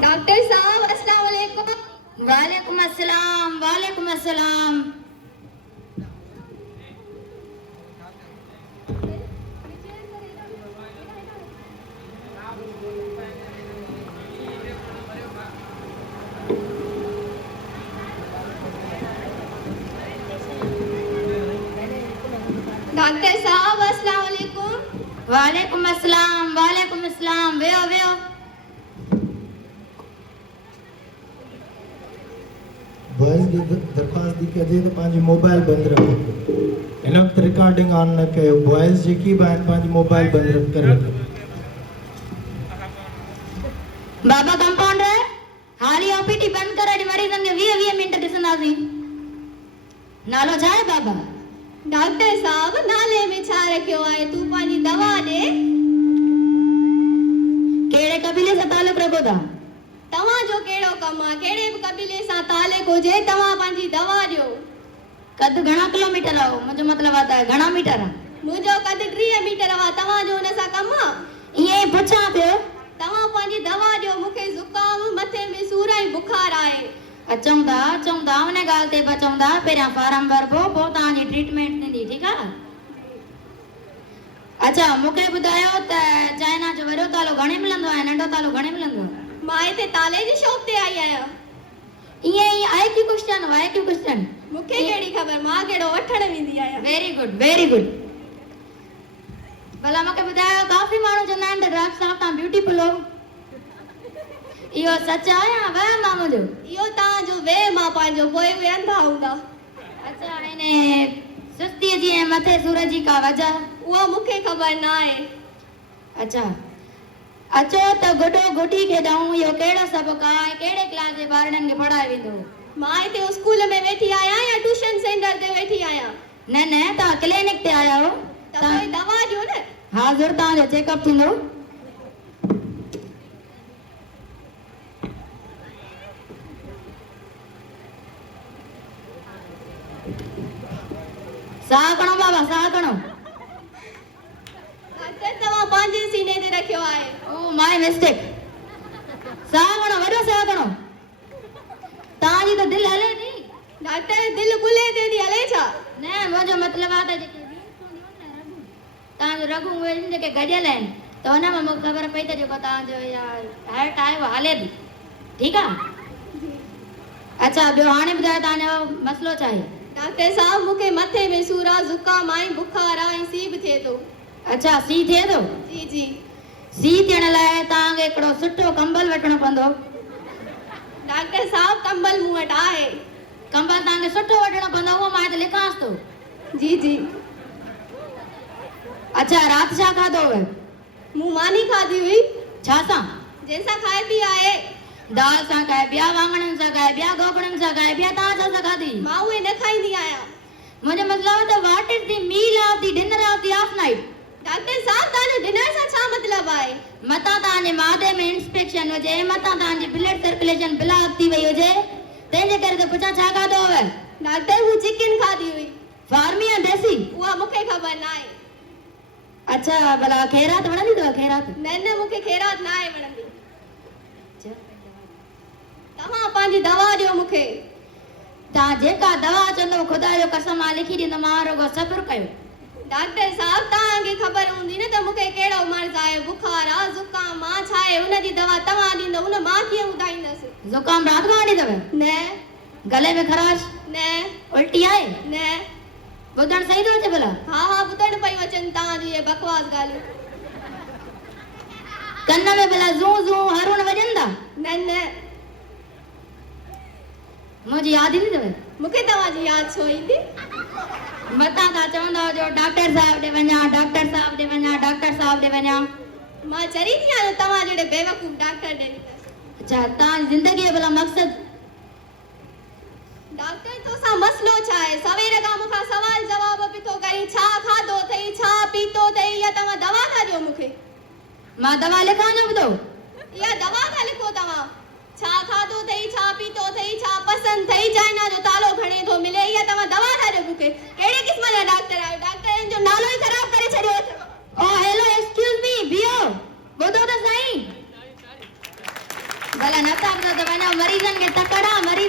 डॉक्टर साहब अस्सलाम वालेकुम। वालेकुम अस्सलाम, वालेकुम अस्सलाम। डॉक्टर साहब अस्सलाम वालेकुम। वालेकुम अस्सलाम, वालेकुम अस्सलाम। वेयो वेयो। बॉयज की दरख्वास्त दी कजे तो पांच मोबाइल बंद रखो। इन वक्त रिकॉर्डिंग ऑन न कयो। बॉयज जेकी बान पांच मोबाइल बंद रख कर रखो। बाबा कंपाउंडर हाली ओपीडी बंद कर अॼु मरीज़न खे 20 मिंट ॾिसंदासीं। नालो छा आहे बाबा? डॉक्टर साहब नाले में छा रखियो आहे? तू पांजी दवा दे। कहिड़े कबीले सां तालुक रखो था? तव्हां जो कहिड़ो कमु आहे? कहिड़े बि कबीले सां तालुक हुजे तव्हां पंहिंजी दवा ॾियो। कद घणा किलोमीटर आहे? मुंहिंजो मतिलबु आहे त घणा मीटर आहे? मुंहिंजो कद 30 मीटर आहे। तव्हां जो हुन सां कमु आहे? ईअं ई पुछां पियो। तव्हां पंहिंजी दवा ॾियो। मूंखे ज़ुकाम, मथे में सूर ऐं बुखार आहे। अचूं था उन ॻाल्हि ते बचूं था। पहिरियां फार्म भरबो, पोइ तव्हांजी ट्रीटमेंट थींदी, ठीकु आहे? अच्छा मूंखे ॿुधायो त चाइना जो वॾो तालो घणे मिलंदो आहे, नंढो तालो घणे मिलंदो आहे? मां हिते ताले जी शॉप ते आई आहियां। ईअं ई आहे क्यों क्वेश्चन? मूंखे कहिड़ी ख़बर? मां कहिड़ो वठण वेंदी आहियां। Very good very good. भला मूंखे ॿुधायो, काफ़ी माण्हू चवंदा आहिनि त डॉक्टर साहब तव्हां ब्यूटीफुल हो। इहो सच आहे या वहम आहे मुंहिंजो? इहो तव्हांजो वहम आहे पंहिंजो, पोइ उहे अंधा हूंदा। अच्छा हिन सुस्तीअ जी ऐं मथे सूर जी का वजह? उहा मूंखे ख़बर न आहे। अच्छा अचो त गुॾो गुॾी खे ॾऊं। इहो कहिड़ो सबक़ु आहे? कहिड़े क्लास जे ॿारनि खे पढ़ाए वेंदो? मां हिते स्कूल में वेठी आहियां या ट्यूशन सेंटर ते वेठी आहियां? न तव्हां क्लिनिक ते आया हो। त कोई दवा ॾियो न। हाज़ुर तव्हांजो चेकअप थींदो। साह खणो बाबा, साह खणो। डॉक्टर तव्हां पंहिंजे सीने ते रखियो आहे। Oh my mistake. साह खणो, वॾो साह खणो। तव्हांजी त दिलि हले थी। डॉक्टर दिलि कुले ते थी हले छा? न मुंहिंजो मतिलबु आहे त जेके तव्हांजो रगूं उहे जेके गॾियल आहिनि त हुन में मूंखे ख़बर पई त जेको तव्हांजो हार्ट आहे उहो हले थी, ठीकु आहे? अच्छा ॿियो हाणे ॿुधायो तव्हांजो मसइलो छा आहे? डॉक्टर साहब मूंखे मथे में सूर आहे, ज़ुकाम आहे, बुखार आहे ऐं सी बि थिए थो। अच्छा सी थिए थो? जी जी। सी थियण लाइ तव्हांखे हिकिड़ो सुठो कंबल वठणो पवंदो। डॉक्टर साहब कंबल मूं वटि आहे। कंबल तव्हांखे सुठो वठणो पवंदो, उहो मां हिते लिखांसि थो। जी जी। अच्छा राति छा खाधो हुओ? मूं मानी खाधी हुई। छा सां? जंहिंसां खाए पी आहे। दाल सां खाए, ॿिया वाङणनि सां खाए, ॿिया गोगड़नि सां खाए, ॿिया तव्हां छा सां खाधी? मां उहे न खाईंदी आहियां। मुंहिंजो मतिलबु त what is the meal of the dinner of the of night? Doctor साहब तव्हांजो डिनर सां छा मतिलबु आहे? मतां तव्हांजे मादे में इंस्पेक्शन हुजे, मतां तव्हांजी ब्लड सर्कुलेशन ब्लॉक थी वई हुजे, तंहिंजे करे त पुछां छा खाधो हुओ? डॉक्टर हू चिकन खाधी हुई। फार्मी या देसी? उहा मूंखे ख़बर न आहे। अच्छा भला खैरात वणंदी अथव? खैरात? न मूंखे खैरात न आहे वणंदी। तव्हां पंहिंजी दवा ॾियो मूंखे। तव्हां जेका दवा चवंदो ख़ुदा जो कसम मां लिखी ॾींदोमांव, रुॻो सब्र कयो। डॉक्टर साहब तव्हांखे ख़बर हूंदी न त मूंखे कहिड़ो मर्ज़ आहे, बुखार आहे, ज़ुकाम आहे, छा आहे? हुनजी दवा तव्हां ॾींदव, हुन मां कीअं ॿुधाईंदसि? ज़ुकाम राति खां वठी अथव? न। गले में ख़राश? न। उल्टी आहे? न। ॿुधण सही थो अचे भला? हा ॿुधण पई अचनि तव्हांजी इहे बकवास ॻाल्हियूं। कन में भला ज़ू ज़ू हरून वॼनि था? न। मुंहिंजी यादि ईंदी अथव? मूंखे तव्हांजी यादि छो ईंदी? मतां तव्हां चवंदा हुजो डॉक्टर साहब ॾे वञा, डॉक्टर साहब ॾे वञा, डॉक्टर साहब ॾे वञा। मां चरी थी आहियां तव्हां जहिड़े बेवकूफ़ डॉक्टर ॾे। अच्छा तव्हांजी ज़िंदगीअ जो भला मक़सदु? डॉक्टर तोसां मसलो छा आहे? सवेर खां मूंखां सवाल जवाब पिथो करी, छा खाधो अथई, छा पीतो अथई, या तव्हां दवा था ॾियो मूंखे? मां दवा लिखां न ॿुधो? इहा दवा था लिखो तव्हां? छा खाधो अथई, छा पीतो अथई, छा पसंदि अथई, चाइना जो तालो घणे थो मिले, इहा तव्हां दवा था ॾियो मूंखे? कहिड़े क़िस्म जा डॉक्टर आहियो? डॉक्टरनि जो नालो ई ख़राबु करे छॾियो अथव। नथा ॿुधो त पंहिंजा मरीज़नि खे तकड़ा मरीज़